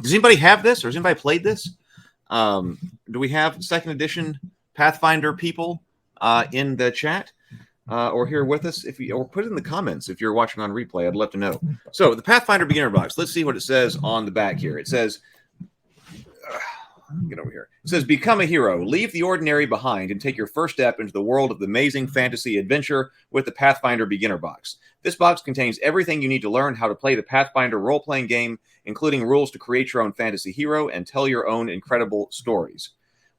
Does anybody have this, or has anybody played this? Do we have second edition Pathfinder people in the chat or here with us? If you, or put it in the comments if you're watching on replay. I'd love to know. So the Pathfinder beginner box. Let's see what it says on the back here. It says, get over here. It says, become a hero. Leave the ordinary behind and take your first step into the world of the amazing fantasy adventure with the Pathfinder beginner box. This box contains everything you need to learn how to play the Pathfinder role-playing game, including rules to create your own fantasy hero and tell your own incredible stories.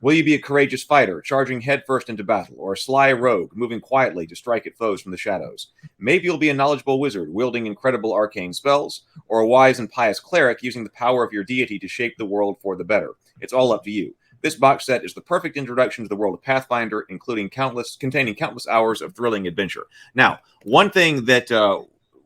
Will you be a courageous fighter, charging headfirst into battle, or a sly rogue, moving quietly to strike at foes from the shadows? Maybe you'll be a knowledgeable wizard, wielding incredible arcane spells, or a wise and pious cleric, using the power of your deity to shape the world for the better. It's all up to you. This box set is the perfect introduction to the world of Pathfinder, containing countless hours of thrilling adventure. Now, one thing that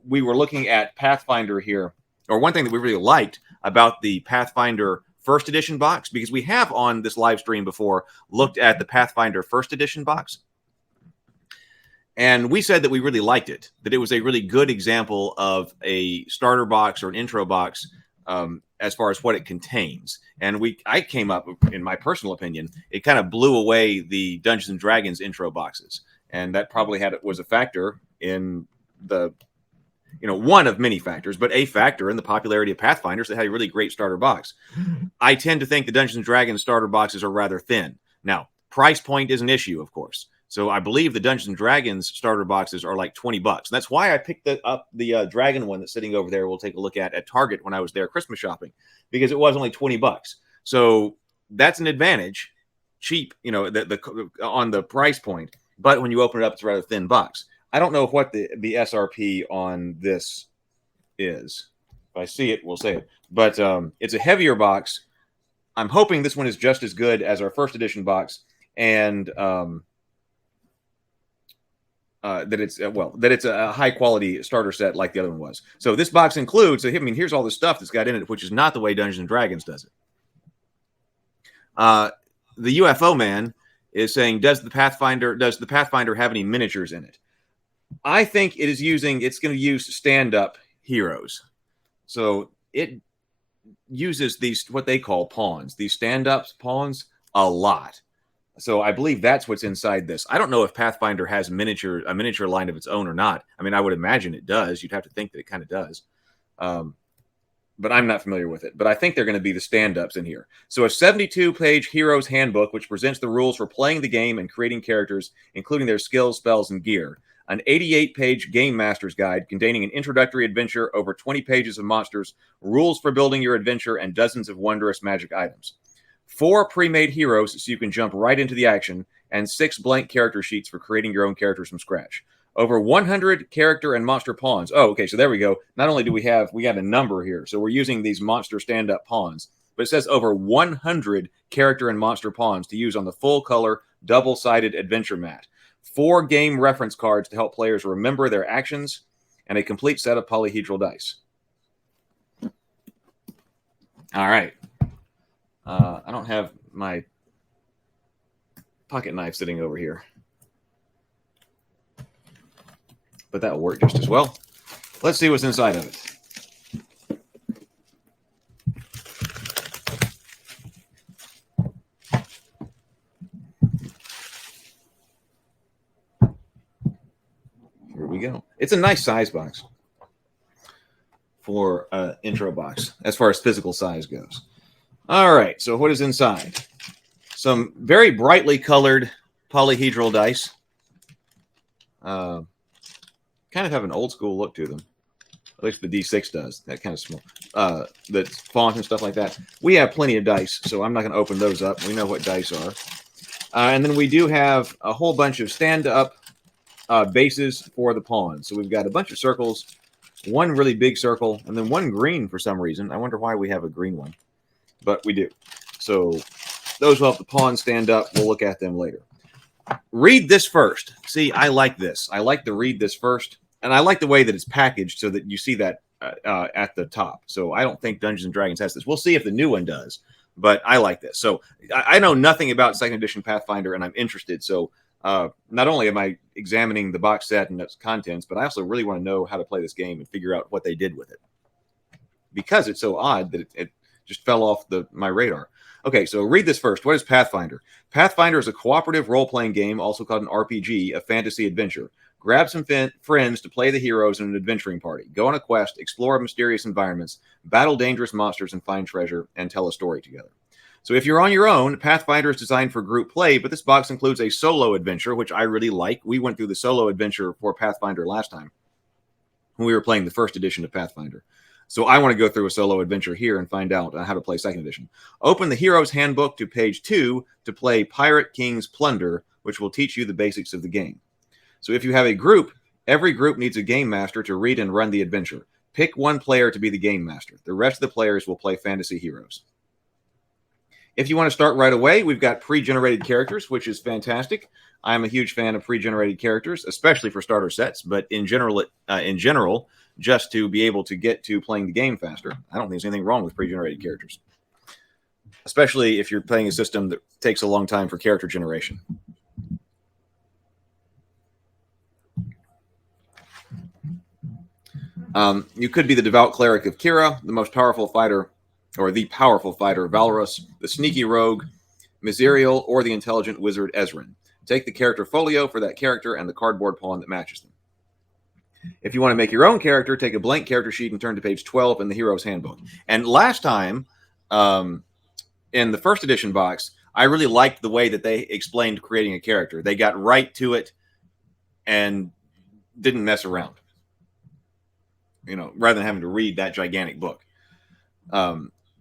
we were looking at Pathfinder here, or one thing that we really liked about the Pathfinder First Edition box, because we have on this live stream before looked at the Pathfinder First Edition box, and we said that we really liked it, that it was a really good example of a starter box or an intro box as far as what it contains. And I came up, in my personal opinion, it kind of blew away the Dungeons and Dragons intro boxes, and that probably was a factor in the, one of many factors, but a factor in the popularity of Pathfinders that had a really great starter box. I tend to think the Dungeons and Dragons starter boxes are rather thin. Now, price point is an issue, of course. So I believe the Dungeons and Dragons starter boxes are like $20. And that's why I picked up the dragon one that's sitting over there. We'll take a look at Target when I was there Christmas shopping, because it was only $20. So that's an advantage, cheap, on the price point. But when you open it up, it's a rather thin box. I don't know what the SRP on this is. If I see it, we'll say it. But it's a heavier box. I'm hoping this one is just as good as our first edition box, and that it's a high quality starter set like the other one was. So this box includes, here's all the stuff that's got in it, which is not the way Dungeons and Dragons does it. The UFO man is saying, does the Pathfinder have any miniatures in it? I think it's going to use stand-up heroes. So it uses these, what they call pawns, these stand-up pawns, a lot. So I believe that's what's inside this. I don't know if Pathfinder has a miniature line of its own or not. I would imagine it does. You'd have to think that it kind of does. But I'm not familiar with it. But I think they're going to be the stand-ups in here. So a 72-page Hero's Handbook, which presents the rules for playing the game and creating characters, including their skills, spells, and gear. An 88-page Game Master's Guide containing an introductory adventure, over 20 pages of monsters, rules for building your adventure, and dozens of wondrous magic items. 4 pre-made heroes so you can jump right into the action, and 6 blank character sheets for creating your own characters from scratch. Over 100 character and monster pawns. Oh, okay, so there we go. Not only do we got a number here, so we're using these monster stand-up pawns, but it says over 100 character and monster pawns to use on the full-color, double-sided adventure mat. 4 game reference cards to help players remember their actions, and a complete set of polyhedral dice. All right. I don't have my pocket knife sitting over here, but that will work just as well. Let's see what's inside of it. Here we go. It's a nice size box for an intro box as far as physical size goes. All right, so what is inside? Some very brightly colored polyhedral dice. Kind of have an old school look to them. At least the D6 does. That kind of small. The font and stuff like that. We have plenty of dice, so I'm not going to open those up. We know what dice are. And then we do have a whole bunch of stand-up bases for the pawns. So we've got a bunch of circles, one really big circle, and then one green for some reason. I wonder why we have a green one. But we do. So those will help the pawns stand up. We'll look at them later. Read this first. See, I like this. I like to read this first. And I like the way that it's packaged so that you see that at the top. So I don't think Dungeons & Dragons has this. We'll see if the new one does. But I like this. So I know nothing about second edition Pathfinder, and I'm interested. So not only am I examining the box set and its contents, but I also really want to know how to play this game and figure out what they did with it. Because it's so odd that just fell off my radar. Okay, so read this first. What is Pathfinder? Pathfinder is a cooperative role-playing game, also called an RPG, a fantasy adventure. Grab some friends to play the heroes in an adventuring party. Go on a quest, explore mysterious environments, battle dangerous monsters, and find treasure, and tell a story together. So if you're on your own, Pathfinder is designed for group play, but this box includes a solo adventure, which I really like. We went through the solo adventure for Pathfinder last time when we were playing the first edition of Pathfinder. So I want to go through a solo adventure here and find out how to play second edition. Open the Hero's Handbook to page 2 to play Pirate King's Plunder, which will teach you the basics of the game. So if you have a group, every group needs a game master to read and run the adventure. Pick one player to be the game master. The rest of the players will play fantasy heroes. If you want to start right away, we've got pre-generated characters, which is fantastic. I'm a huge fan of pre-generated characters, especially for starter sets, but in general, just to be able to get to playing the game faster. I don't think there's anything wrong with pre-generated characters, especially if you're playing a system that takes a long time for character generation. You could be the devout cleric of Kira, the most powerful fighter, or the powerful fighter, Valorous, the sneaky rogue, Miserial, or the intelligent wizard, Ezrin. Take the character folio for that character and the cardboard pawn that matches them. If you want to make your own character, take a blank character sheet and turn to page 12 in the Hero's Handbook. And last time, in the first edition box, I really liked the way that they explained creating a character. They got right to it and didn't mess around, rather than having to read that gigantic book.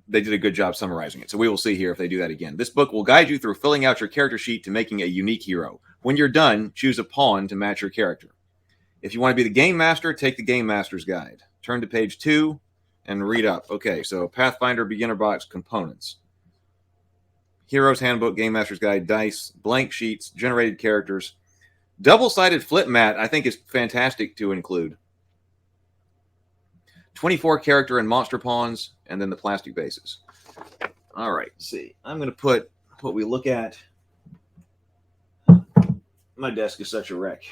They did a good job summarizing it. So we will see here if they do that again. This book will guide you through filling out your character sheet to making a unique hero. When you're done, choose a pawn to match your character. If you want to be the game master, take the game master's guide. Turn to page 2 and read up. Okay, so Pathfinder beginner box components. Hero's Handbook, Game Master's Guide, dice, blank sheets, generated characters. Double-sided flip mat, I think, is fantastic to include. 24 character and monster pawns, and then the plastic bases. All right, let's see. I'm going to put what we look at. My desk is such a wreck.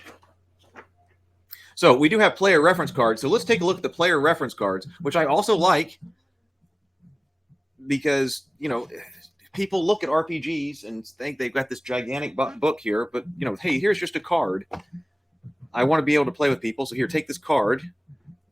So we do have player reference cards. So let's take a look at the player reference cards, which I also like because, people look at RPGs and think they've got this gigantic book here, but, hey, here's just a card. I want to be able to play with people. So here, take this card.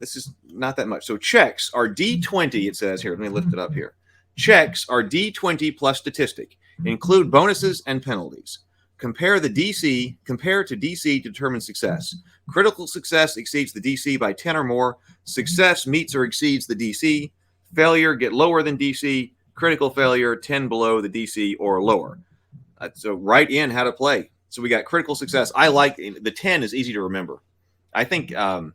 This is not that much. So checks are D20, it says here. Let me lift it up here. Checks are D20 plus statistic. Include bonuses and penalties. Compare to DC to determine success. Critical success exceeds the DC by 10 or more. Success meets or exceeds the DC. Failure, get lower than DC. Critical failure, 10 below the DC or lower. So write in how to play. So we got critical success. I like the 10 is easy to remember. I think that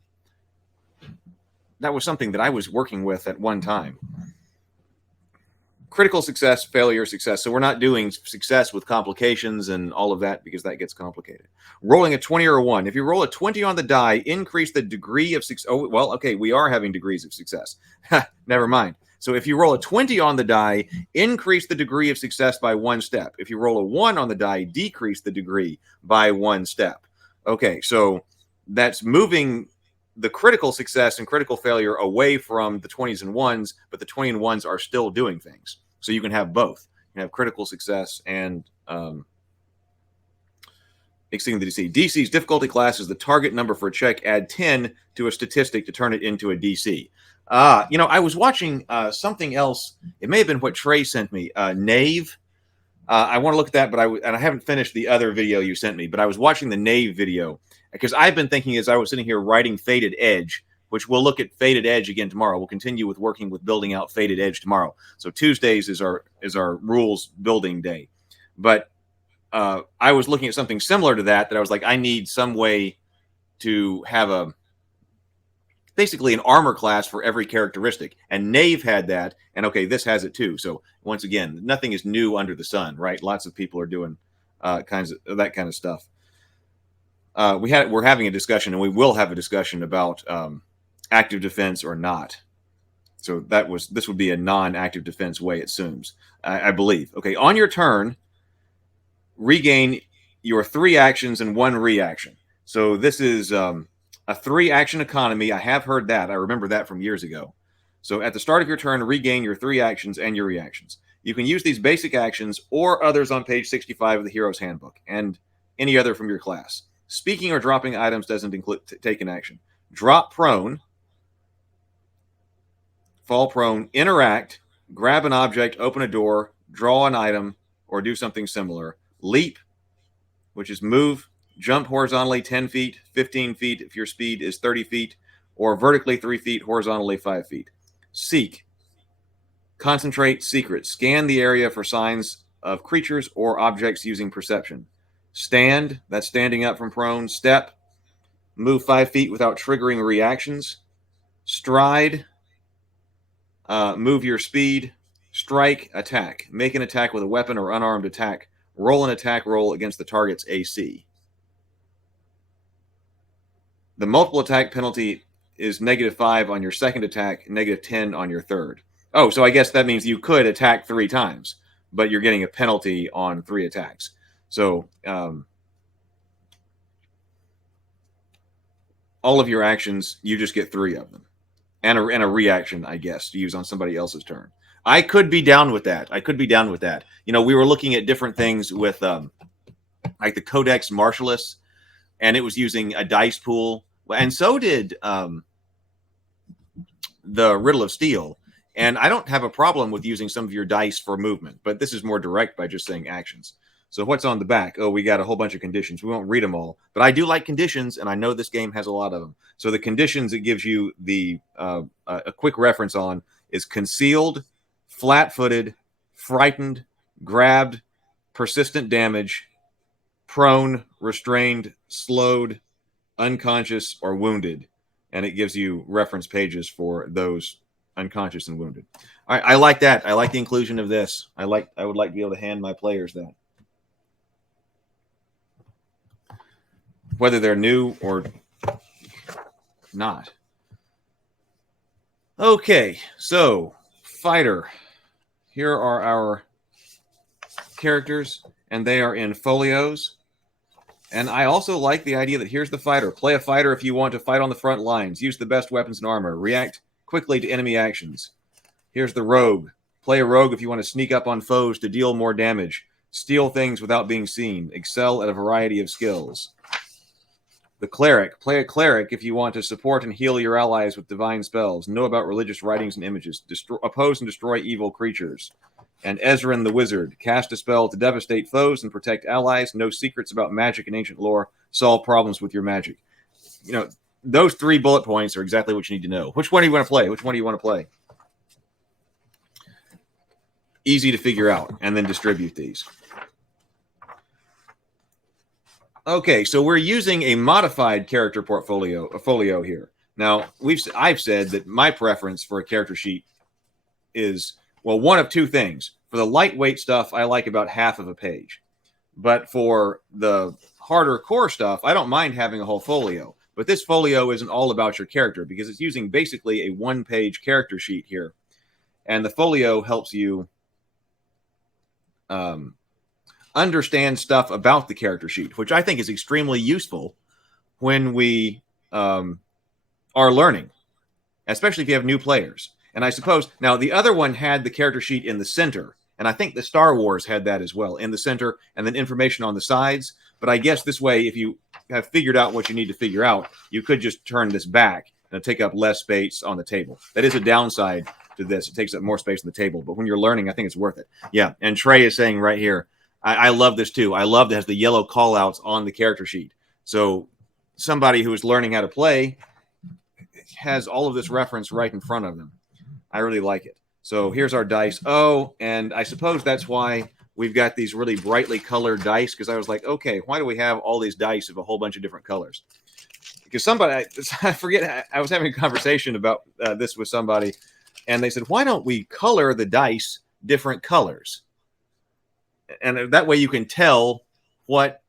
was something that I was working with at one time. Critical success, failure, success. So we're not doing success with complications and all of that because that gets complicated. Rolling a 20 or a 1. If you roll a 20 on the die, increase the degree of success. Oh, well, okay, we are having degrees of success. Never mind. So if you roll a 20 on the die, increase the degree of success by 1 step. If you roll a 1 on the die, decrease the degree by 1 step. Okay, so that's moving the critical success and critical failure away from the 20s and 1s, but the 20 and 1s are still doing things. So you can have both. You can have critical success and exceeding the DC. DC's difficulty class is the target number for a check. Add 10 to a statistic to turn it into a DC. I was watching something else. It may have been what Trey sent me. Knave. I want to look at that, but I haven't finished the other video you sent me. But I was watching the Knave video because I've been thinking as I was sitting here writing Fated Edge, which we'll look at Fated Edge again tomorrow. We'll continue with working with building out Fated Edge tomorrow. So Tuesdays is our rules building day. But I was looking at something similar to that I was like, I need some way to have basically an armor class for every characteristic. And Knave had that. And okay, this has it too. So once again, nothing is new under the sun, right? Lots of people are doing that kind of stuff. We're having a discussion, and we will have a discussion about active defense or not. So this would be a non-active defense way, it assumes, I believe. Okay, on your turn, regain your 3 actions and 1 reaction. So this is a 3-action economy. I have heard that. I remember that from years ago. So at the start of your turn, regain your 3 actions and your reactions. You can use these basic actions or others on page 65 of the Hero's Handbook, and any other from your class. Speaking or dropping items doesn't include take an action. Drop prone, fall prone, interact, grab an object, open a door, draw an item, or do something similar. Leap, which is move, jump horizontally 10 feet, 15 feet if your speed is 30 feet, or vertically 3 feet, horizontally 5 feet. Seek, concentrate, secret. Scan the area for signs of creatures or objects using perception. Stand, that's standing up from prone. Step, move 5 feet without triggering reactions. Stride, move your speed. Strike, attack. Make an attack with a weapon or unarmed attack. Roll an attack roll against the target's AC. The multiple attack penalty is -5 on your second attack, -10 on your third. Oh, so I guess that means you could attack 3 times, but you're getting a penalty on 3 attacks. So all of your actions, you just get 3 of them. And a reaction, I guess, to use on somebody else's turn. I could be down with that. You know, we were looking at different things with like the Codex Martialis, and it was using a dice pool. And so did the Riddle of Steel. And I don't have a problem with using some of your dice for movement, but this is more direct by just saying actions. So what's on the back? Oh, we got a whole bunch of conditions. We won't read them all, but I do like conditions, and I know this game has a lot of them. So the conditions it gives you the a quick reference on is concealed, flat-footed, frightened, grabbed, persistent damage, prone, restrained, slowed, unconscious, or wounded. And it gives you reference pages for those unconscious and wounded. All right, I like that. I like the inclusion of this. I would like to be able to hand my players that. Whether they're new or not. Okay, so fighter. Here are our characters, and they are in folios. And I also like the idea that here's the fighter. Play a fighter if you want to fight on the front lines. Use the best weapons and armor. React quickly to enemy actions. Here's the rogue. Play a rogue if you want to sneak up on foes to deal more damage. Steal things without being seen. Excel at a variety of skills. The cleric. Play a cleric if you want to support and heal your allies with divine spells. Know about religious writings and images. Oppose and destroy evil creatures. And Ezran the wizard. Cast a spell to devastate foes and protect allies. Know secrets about magic and ancient lore. Solve problems with your magic. You know, those 3 bullet points are exactly what you need to know. Which one do you want to play? Which one do you want to play? Easy to figure out, and then distribute these. Okay, so we're using a modified character portfolio here. Now, I've said that my preference for a character sheet is, well, one of 2 things. For the lightweight stuff, I like about half of a page. But for the harder core stuff, I don't mind having a whole folio. But this folio isn't all about your character because it's using basically a 1-page character sheet here. And the folio helps you understand stuff about the character sheet, which I think is extremely useful when we are learning, especially if you have new players. And I suppose, now the other one had the character sheet in the center, and I think the Star Wars had that as well, in the center, and then information on the sides. But I guess this way, if you have figured out what you need to figure out, you could just turn this back and take up less space on the table. That is a downside to this. It takes up more space on the table, but when you're learning, I think it's worth it. Yeah, and Trey is saying right here, I love this too. I love that it has the yellow call-outs on the character sheet. So somebody who is learning how to play has all of this reference right in front of them. I really like it. So here's our dice. Oh, and I suppose that's why we've got these really brightly colored dice, because I was like, okay, why do we have all these dice of a whole bunch of different colors? Because somebody, I forget, I was having a conversation about this with somebody, and they said, why don't we color the dice different colors? And that way you can tell what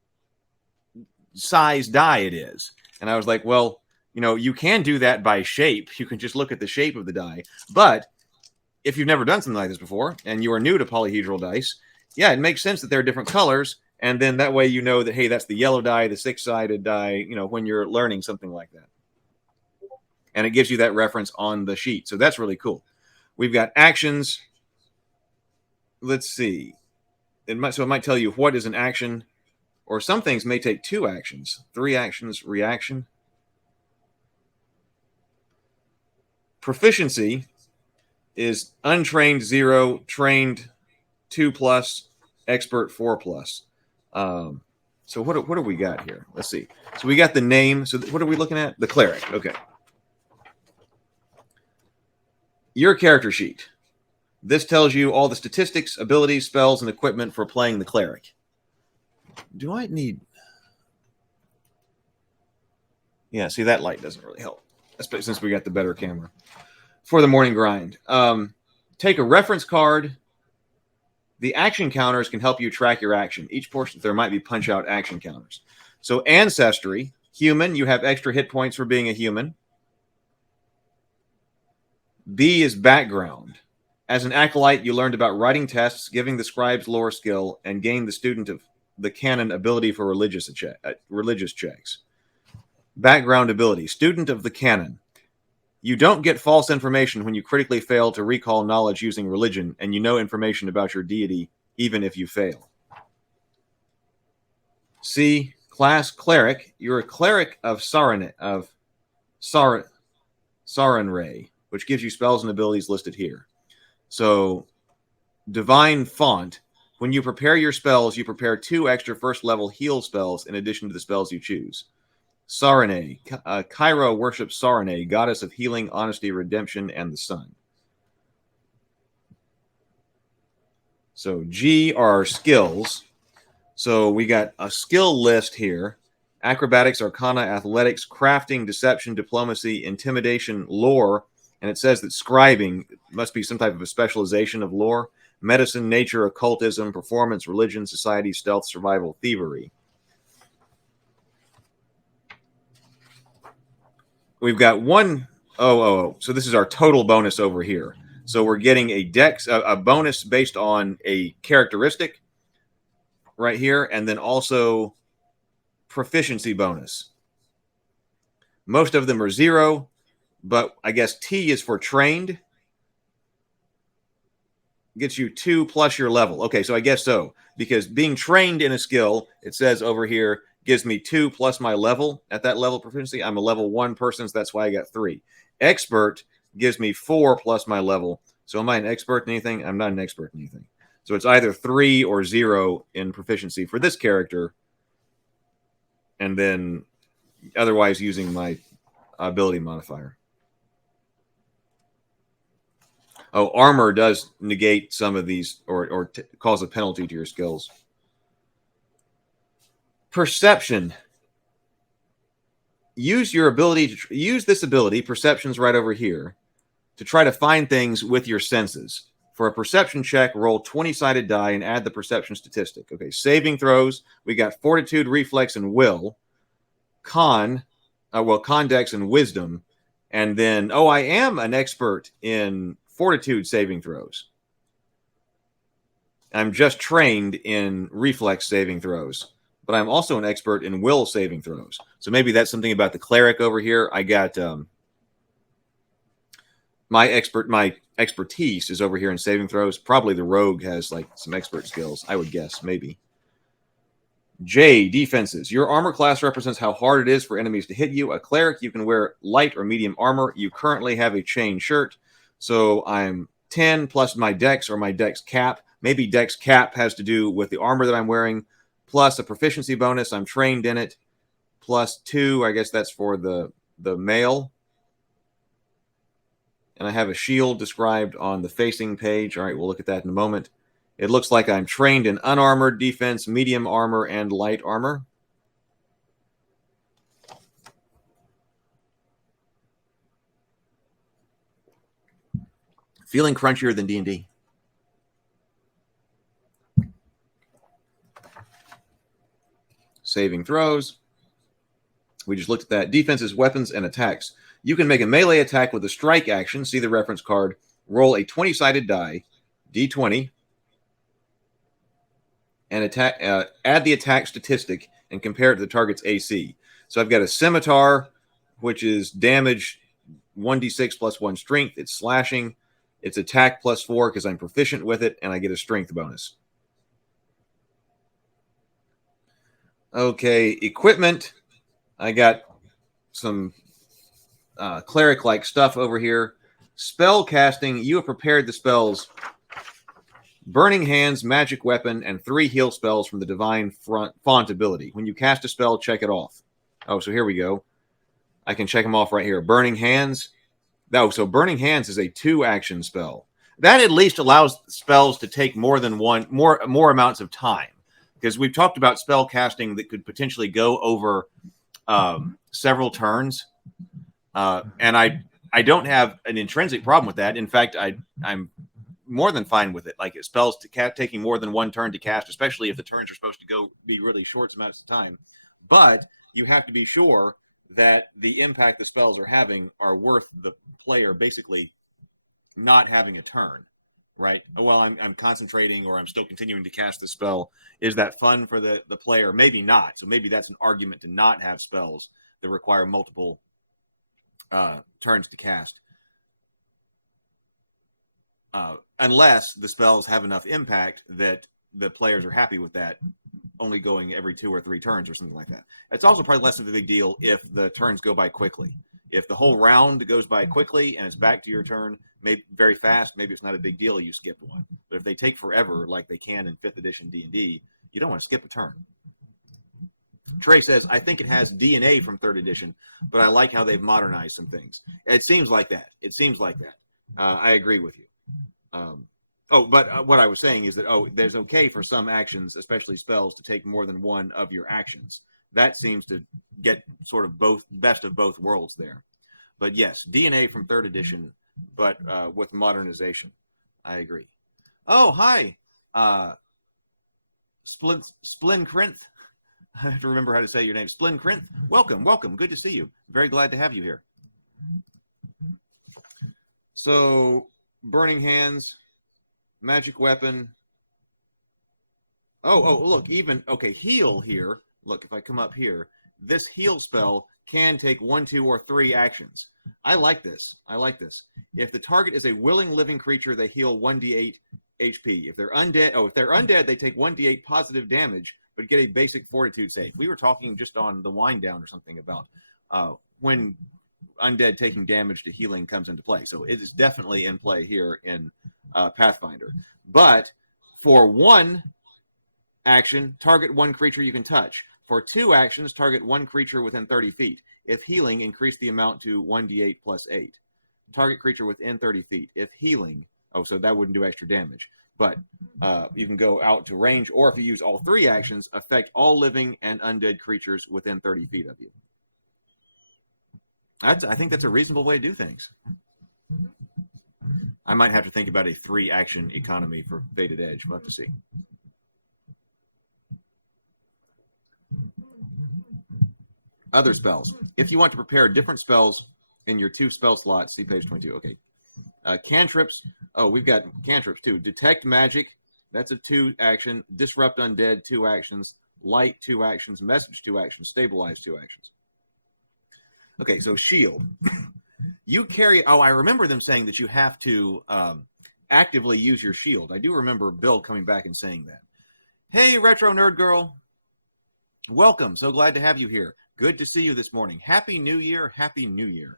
size die it is. And I was like, well, you know, you can do that by shape. You can just look at the shape of the die. But if you've never done something like this before and you are new to polyhedral dice, yeah, it makes sense that they're different colors. And then that way you know that, hey, that's the yellow die, the 6-sided die, you know, when you're learning something like that. and it gives you that reference on the sheet. So that's really cool. We've got actions. Let's see. It might tell you what is an action, or some things may take 2 actions, 3 actions, reaction. Proficiency is untrained 0, trained 2+, expert 4+. So what do we got here? Let's see. So we got the name. So what are we looking at? The cleric. Okay. Your character sheet. This tells you all the statistics, abilities, spells, and equipment for playing the cleric. Do I need... Yeah, see, that light doesn't really help, especially since we got the better camera. For the morning grind. Take a reference card. The action counters can help you track your action. Each portion, there might be punch-out action counters. So ancestry, human, you have extra hit points for being a human. B is background. As an acolyte, you learned about writing tests, giving the scribes lore skill, and gained the student of the canon ability for religious checks. Background ability, student of the canon. You don't get false information when you critically fail to recall knowledge using religion, and you know information about your deity even if you fail. C, class cleric. You're a cleric of Sarenrae, which gives you spells and abilities listed here. So, divine font. When you prepare your spells, you prepare 2 extra first-level heal spells in addition to the spells you choose. Sarenrae. Cairo worships Sarenrae, goddess of healing, honesty, redemption, and the sun. So G are our skills. So we got a skill list here. Acrobatics, Arcana, Athletics, Crafting, Deception, Diplomacy, Intimidation, Lore. And it says that scribing must be some type of a specialization of lore. Medicine, Nature, Occultism, Performance, Religion, Society, Stealth, Survival, Thievery. We've got one. So this is our total bonus over here. So we're getting a bonus based on a characteristic right here, and then also proficiency bonus. Most of them are 0, but I guess T is for trained. Gets you 2 plus your level. Okay, so I guess so, because being trained in a skill, it says over here, gives me 2 plus my level. At that level of proficiency, I'm a level 1 person, so that's why I got 3. Expert gives me 4 plus my level. So am I an expert in anything? I'm not an expert in anything. So it's either 3 or 0 in proficiency for this character, and then otherwise using my ability modifier. Oh, armor does negate some of these or cause a penalty to your skills. Perception. Use your ability to use this ability, perception's right over here, to try to find things with your senses. For a perception check, roll 20-sided die and add the perception statistic. Okay, saving throws. We got fortitude, reflex, and will. Con, dex, and wisdom. And then, I am an expert in fortitude saving throws. I'm just trained in reflex saving throws, but I'm also an expert in will saving throws. So maybe that's something about the cleric over here. I got my expertise is over here in saving throws. Probably the rogue has like some expert skills, I would guess, maybe. J, defenses. Your armor class represents how hard it is for enemies to hit you. A cleric, you can wear light or medium armor. You currently have a chain shirt. So I'm 10 plus my dex or my dex cap. Maybe dex cap has to do with the armor that I'm wearing, plus a proficiency bonus. I'm trained in it. Plus 2, I guess that's for the male. And I have a shield described on the facing page. All right, we'll look at that in a moment. It looks like I'm trained in unarmored defense, medium armor, and light armor. Feeling crunchier than D&D. Saving throws. We just looked at that. Defenses, weapons, and attacks. You can make a melee attack with a strike action. See the reference card. Roll a 20-sided die, D20, and add the attack statistic and compare it to the target's AC. So I've got a scimitar, which is damage 1d6 plus 1 strength. It's slashing. It's attack plus 4 because I'm proficient with it, and I get a strength bonus. Okay, equipment. I got some cleric-like stuff over here. Spell casting. You have prepared the spells Burning Hands, Magic Weapon, and 3 heal spells from the Divine Font ability. When you cast a spell, check it off. Oh, so here we go. I can check them off right here. Burning Hands. No, so Burning Hands is a 2-action spell. That at least allows spells to take more than more amounts of time. Because we've talked about spell casting that could potentially go over several turns. And I don't have an intrinsic problem with that. In fact, I'm more than fine with it. Like, it spells taking more than 1 turn to cast, especially if the turns are supposed to be really short amounts of time. But you have to be sure that the impact the spells are having are worth the player basically not having a turn, right? Well, I'm concentrating, or I'm still continuing to cast the spell. Is that fun for the player? Maybe not. So maybe that's an argument to not have spells that require multiple turns to cast. Unless the spells have enough impact that the players are happy with that, only going every 2 or 3 turns or something like that. It's also probably less of a big deal if the turns go by quickly. If the whole round goes by quickly and it's back to your turn, maybe very fast, maybe it's not a big deal you skipped one. But if they take forever, like they can in 5th edition D&D, you don't want to skip a turn. Trey says, I think it has DNA from 3rd edition, but I like how they've modernized some things. It seems like that. I agree with you. But what I was saying is that, there's okay for some actions, especially spells, to take more than one of your actions. That seems to get sort of best of both worlds there. But yes, DNA from 3rd edition, but with modernization. I agree. Oh, hi. Splinkrynth. I have to remember how to say your name. Splinkrynth. Welcome. Good to see you. Very glad to have you here. So, Burning Hands, Magic Weapon. Look, heal here. Look, if I come up here, this heal spell can take 1, 2, or 3 actions. I like this. If the target is a willing living creature, they heal 1d8 HP. If they're undead, they take 1d8 positive damage, but get a basic fortitude save. We were talking just on the wind down or something about when undead taking damage to healing comes into play. So it is definitely in play here in Pathfinder. But for 1 action, target 1 creature you can touch. For 2 actions, target 1 creature within 30 feet. If healing, increase the amount to 1d8 plus 8. Target creature within 30 feet. If healing, so that wouldn't do extra damage. But you can go out to range, or if you use all 3 actions, affect all living and undead creatures within 30 feet of you. I think that's a reasonable way to do things. I might have to think about a 3-action economy for Fated Edge. We'll have to see. Other spells. If you want to prepare different spells in your 2 spell slots, see page 22. Okay. Cantrips. We've got cantrips too. Detect Magic. That's a 2-action. Disrupt Undead, 2 actions. Light, 2 actions. Message, 2 actions. Stabilize, 2 actions. Okay, so shield. You carry... I remember them saying that you have to actively use your shield. I do remember Bill coming back and saying that. Hey, Retro Nerd Girl. Welcome. So glad to have you here. Good to see you this morning. Happy New Year. Happy New Year.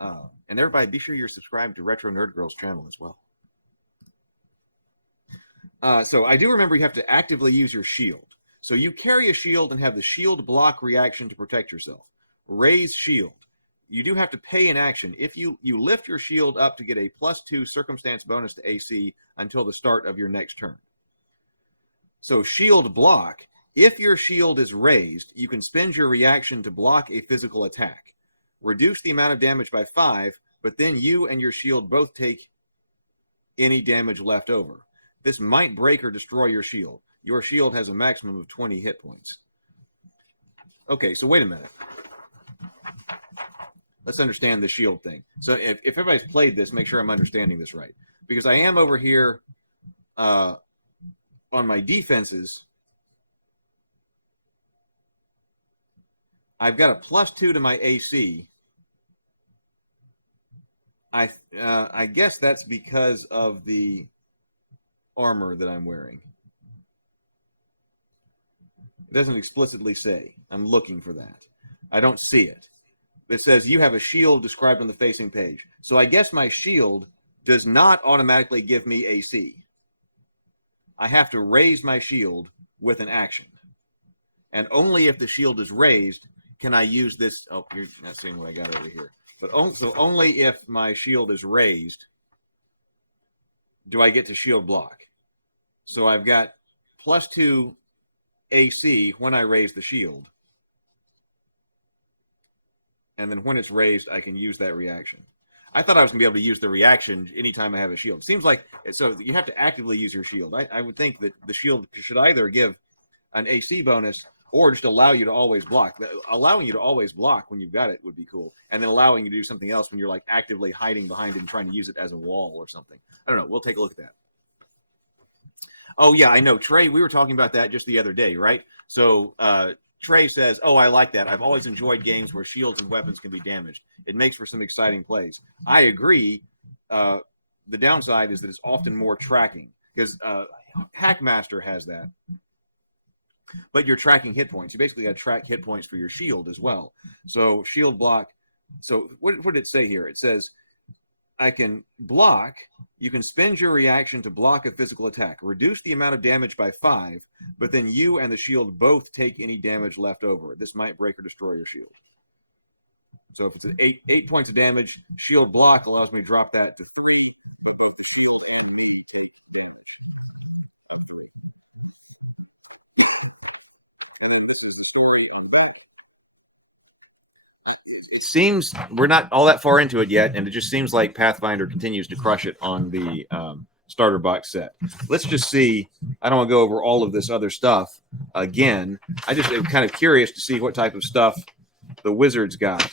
And everybody, be sure you're subscribed to Retro Nerd Girl's channel as well. So I do remember you have to actively use your shield. So you carry a shield and have the shield block reaction to protect yourself. Raise shield. You do have to pay an action. If you lift your shield up to get a +2 circumstance bonus to AC until the start of your next turn. So shield block. If your shield is raised, you can spend your reaction to block a physical attack. Reduce the amount of damage by 5, but then you and your shield both take any damage left over. This might break or destroy your shield. Your shield has a maximum of 20 hit points. Okay, so wait a minute. Let's understand the shield thing. So if everybody's played this, make sure I'm understanding this right. Because I am over here on my defenses. I've got a +2 to my AC. I guess that's because of the armor that I'm wearing. It doesn't explicitly say. I'm looking for that. I don't see it. It says you have a shield described on the facing page. So I guess my shield does not automatically give me AC. I have to raise my shield with an action. And only if the shield is raised can I use this. Oh, you're not seeing what I got over here. But so only if my shield is raised do I get to shield block. So I've got +2 AC when I raise the shield. And then when it's raised, I can use that reaction. I thought I was going to be able to use the reaction anytime I have a shield. It seems like, so you have to actively use your shield. I would think that the shield should either give an AC bonus or just allow you to always block. Allowing you to always block when you've got it would be cool. And then allowing you to do something else when you're like actively hiding behind it and trying to use it as a wall or something. I don't know. We'll take a look at that. Oh, yeah, I know. Trey, we were talking about that just the other day, right? So Trey says, oh, I like that. I've always enjoyed games where shields and weapons can be damaged. It makes for some exciting plays. I agree. The downside is that it's often more tracking because Hackmaster has that. But you're tracking hit points. You basically got to track hit points for your shield as well. So shield block. So what did it say here? It says, I can block. You can spend your reaction to block a physical attack. Reduce the amount of damage by 5, but then you and the shield both take any damage left over. This might break or destroy your shield. So if it's an 8 points of damage, shield block allows me to drop that to 3. Seems we're not all that far into it yet, and it just seems like Pathfinder continues to crush it on the starter box set. Let's just see. I don't want to go over all of this other stuff again. I just am kind of curious to see what type of stuff the Wizard's got.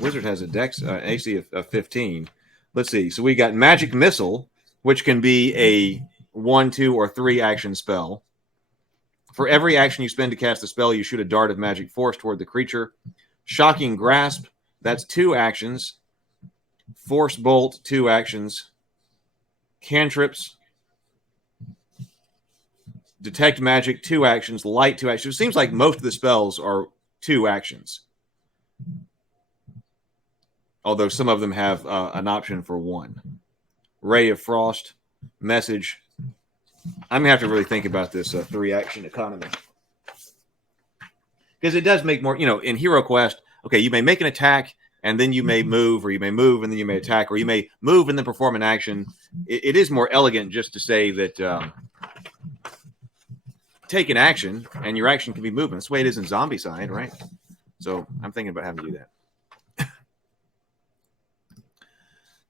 Wizard has a dex AC of 15. Let's see. So we got Magic Missile, which can be a 1, 2, or 3 action spell. For every action you spend to cast a spell, you shoot a dart of magic force toward the creature. Shocking Grasp, that's 2 actions. Force Bolt, 2 actions. Cantrips. Detect Magic, 2 actions. Light, 2 actions. It seems like most of the spells are 2 actions. Although some of them have an option for 1. Ray of Frost, Message. I'm going to have to really think about this 3-action economy. Because it does make more, in Hero Quest, okay, you may make an attack and then you may move, or you may move and then you may attack, or you may move and then perform an action. It is more elegant just to say that take an action and your action can be movement. That's the way it is in Zombicide, right? So I'm thinking about having to do that.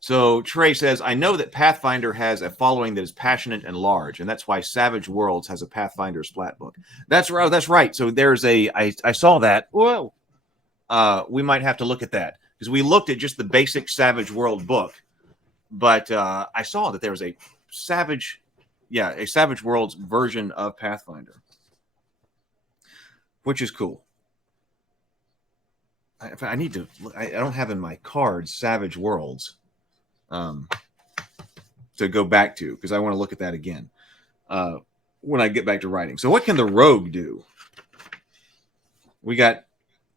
So Trey says, I know that Pathfinder has a following that is passionate and large, and that's why Savage Worlds has a Pathfinder splat book. That's right. That's right. So there's I saw that. Whoa. We might have to look at that because we looked at just the basic Savage World book, but I saw that there was a Savage Worlds version of Pathfinder, which is cool. I need to. I don't have in my cards Savage Worlds. To go back to because I want to look at that again when I get back to writing. So what can the rogue do? We got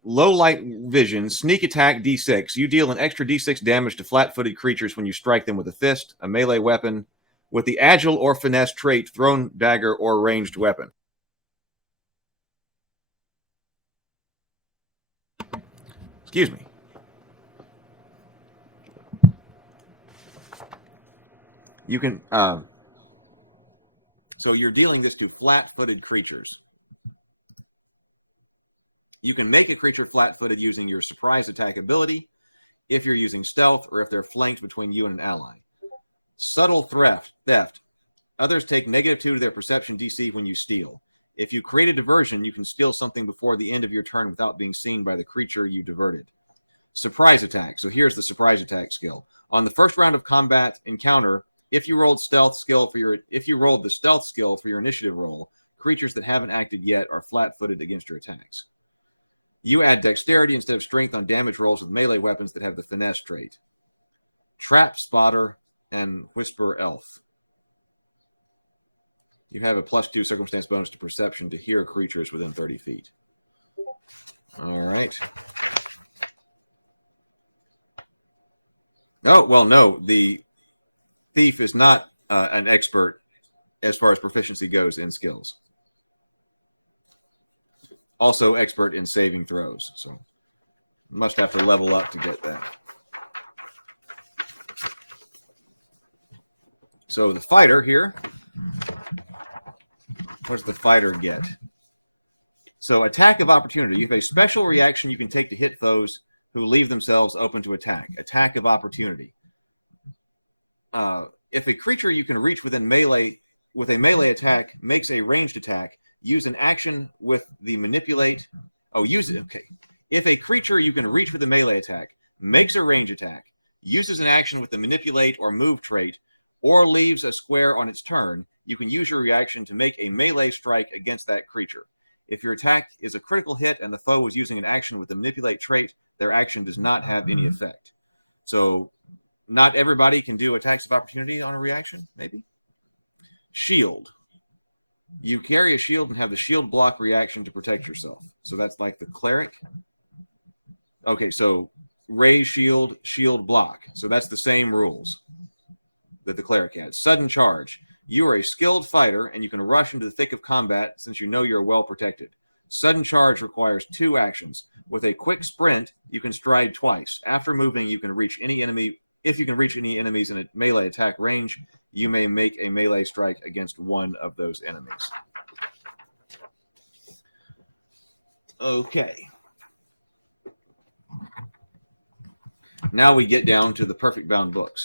low light vision, sneak attack D6. You deal an extra D6 damage to flat-footed creatures when you strike them with a fist, a melee weapon, with the agile or finesse trait, thrown dagger, or ranged weapon. Excuse me. You can, so you're dealing this to flat-footed creatures. You can make a creature flat-footed using your surprise attack ability, if you're using stealth, or if they're flanked between you and an ally. Subtle theft. Others take -2 to their perception DC when you steal. If you create a diversion, you can steal something before the end of your turn without being seen by the creature you diverted. Surprise attack. So here's the surprise attack skill. On the first round of combat encounter, if you rolled the stealth skill for your initiative roll, creatures that haven't acted yet are flat-footed against your attacks. You add dexterity instead of strength on damage rolls with melee weapons that have the finesse trait. Trap Spotter and Whisper Elf. You have a +2 circumstance bonus to perception to hear creatures within 30 feet. All right. Oh, well, no. The thief is not an expert as far as proficiency goes in skills. Also expert in saving throws, so must have to level up to get that. So the fighter here, what's the fighter get? So attack of opportunity. You have a special reaction you can take to hit foes who leave themselves open to attack. Attack of opportunity. If a creature you can reach within melee with a melee attack makes a ranged attack, use an action with the manipulate. Oh, use it. Okay. If a creature you can reach with a melee attack makes a ranged attack, uses an action with the manipulate or move trait, or leaves a square on its turn, you can use your reaction to make a melee strike against that creature. If your attack is a critical hit and the foe is using an action with the manipulate trait, their action does not have any effect. So not everybody can do attacks of opportunity on a reaction, maybe. Shield. You carry a shield and have the shield block reaction to protect yourself. So that's like the cleric. Okay, so raise shield, shield block. So that's the same rules that the cleric has. Sudden charge. You are a skilled fighter and you can rush into the thick of combat since you know you're well protected. Sudden charge requires 2 actions. With a quick sprint, you can stride twice. After moving, you can reach any enemy. If you can reach any enemies in a melee attack range, you may make a melee strike against one of those enemies. Okay. Now we get down to the Perfect Bound books.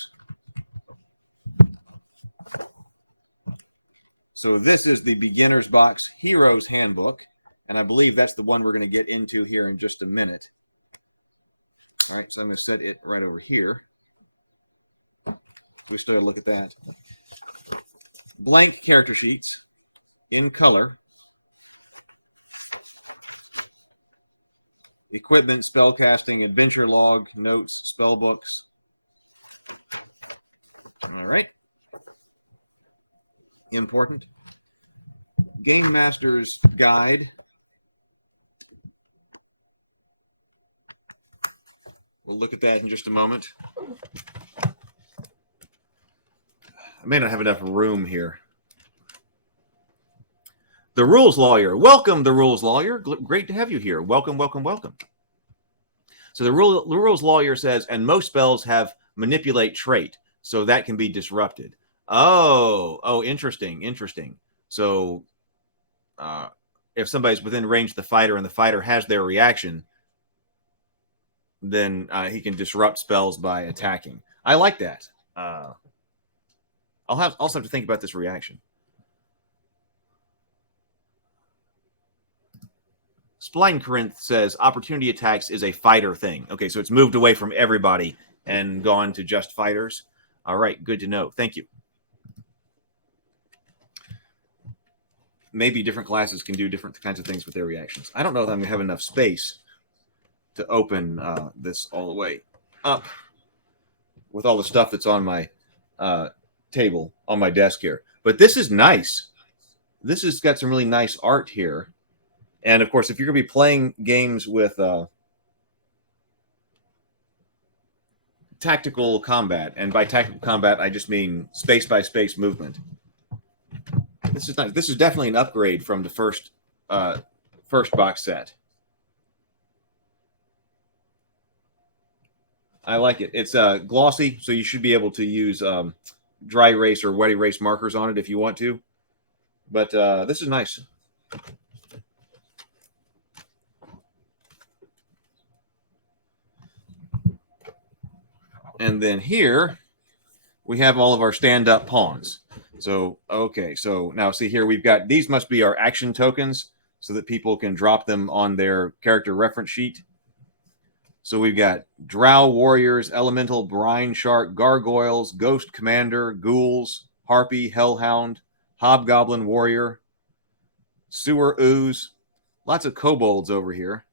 So this is the Beginner's Box Hero's Handbook, and I believe that's the one we're going to get into here in just a minute. All right, so I'm going to set it right over here. We start to look at that. Blank character sheets in color. Equipment, spellcasting, adventure log, notes, spell books. All right. Important. Game Master's Guide. We'll look at that in just a moment. I may not have enough room here. The Rules Lawyer. Welcome, the Rules Lawyer. Great to have you here. Welcome, welcome, welcome. So the Rules Lawyer says, and most spells have manipulate trait, so that can be disrupted. Oh, interesting, interesting. So if somebody's within range of the fighter and the fighter has their reaction, then he can disrupt spells by attacking. I like that. I'll also have to think about this reaction. Spline Corinth says opportunity attacks is a fighter thing. Okay, so it's moved away from everybody and gone to just fighters. All right, good to know. Thank you. Maybe different classes can do different kinds of things with their reactions. I don't know that I'm going to have enough space to open this all the way up with all the stuff that's on my table, on my desk here. But this is nice. This has got some really nice art here. And, of course, if you're going to be playing games with tactical combat, and by tactical combat, I just mean space-by-space movement. This is nice. This is definitely an upgrade from the first box set. I like it. It's glossy, so you should be able to use dry erase or wet erase markers on it if you want to. But this is nice. And then here we have all of our stand-up pawns. So, okay, so now see here we've got, these must be our action tokens so that people can drop them on their character reference sheet. So we've got Drow Warriors, Elemental, Brine Shark, Gargoyles, Ghost Commander, Ghouls, Harpy, Hellhound, Hobgoblin Warrior, Sewer Ooze, lots of kobolds over here.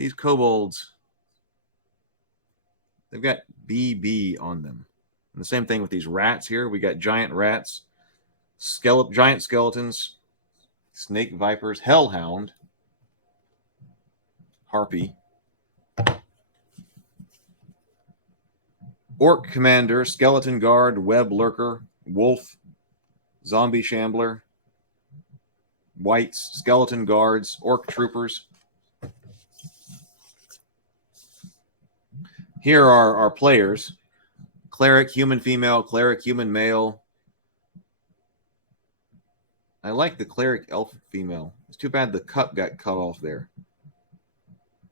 these kobolds, they've got BB on them. And the same thing with these rats here. We got giant rats, giant skeletons, snake vipers, hellhound, harpy, orc commander, skeleton guard, web lurker, wolf, zombie shambler, whites, skeleton guards, orc troopers. Here are our players. Cleric, human female, cleric, human male. I like the cleric elf female. It's too bad the cup got cut off there.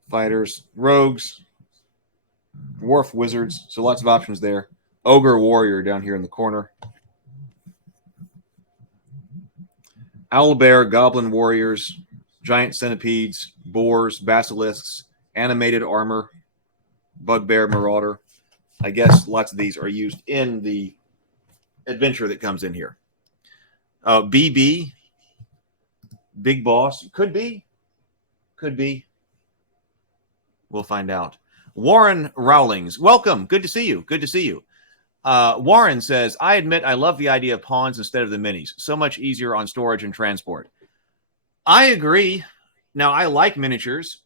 Fighters, rogues, dwarf wizards. So lots of options there. Ogre warrior down here in the corner. Owlbear, goblin warriors, giant centipedes, boars, basilisks, animated armor, bugbear, marauder. I guess lots of these are used in the adventure that comes in here. BB, big boss. Could be. We'll find out. Warren Rowlings, welcome. Good to see you. Warren says, I admit I love the idea of pawns instead of the minis. So much easier on storage and transport. I agree. Now, I like miniatures.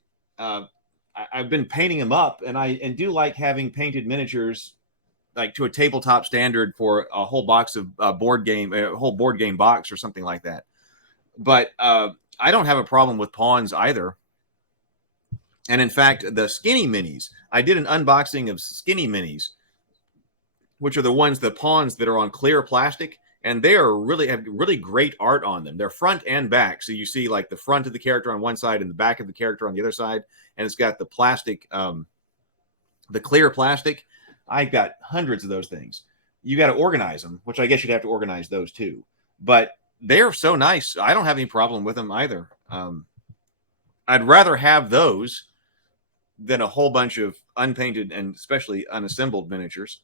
I've been painting them up, and do like having painted miniatures, like to a tabletop standard for a whole box of a whole board game box or something like that. But I don't have a problem with pawns either. And in fact, the skinny minis, I did an unboxing of skinny minis, which are the pawns that are on clear plastic, and they are have really great art on them. They're front and back, so you see like the front of the character on one side and the back of the character on the other side, and it's got the plastic, the clear plastic. I've got hundreds of those things. You got to organize them, which I guess you'd have to organize those too. But they're so nice. I don't have any problem with them either. I'd rather have those than a whole bunch of unpainted and especially unassembled miniatures.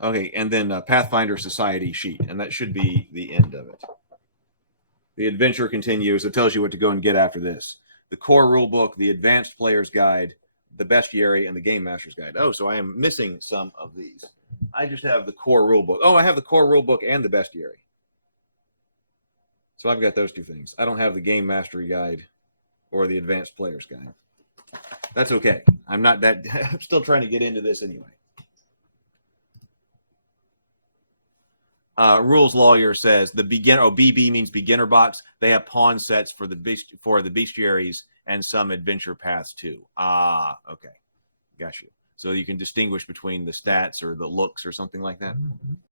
Okay, and then Pathfinder Society sheet, and that should be the end of it. The adventure continues. It tells you what to go and get after this. The core rule book, the advanced player's guide, the bestiary, and the game master's guide. Oh, so I am missing some of these. I just have the core rule book. Oh, I have the core rule book and the bestiary. So I've got those two things. I don't have the game mastery guide or the advanced player's guide. That's okay. I'm still trying to get into this anyway. Rules lawyer says the BB means beginner box. They have pawn sets for the bestiaries and some adventure paths too. Okay, got you. So you can distinguish between the stats or the looks or something like that.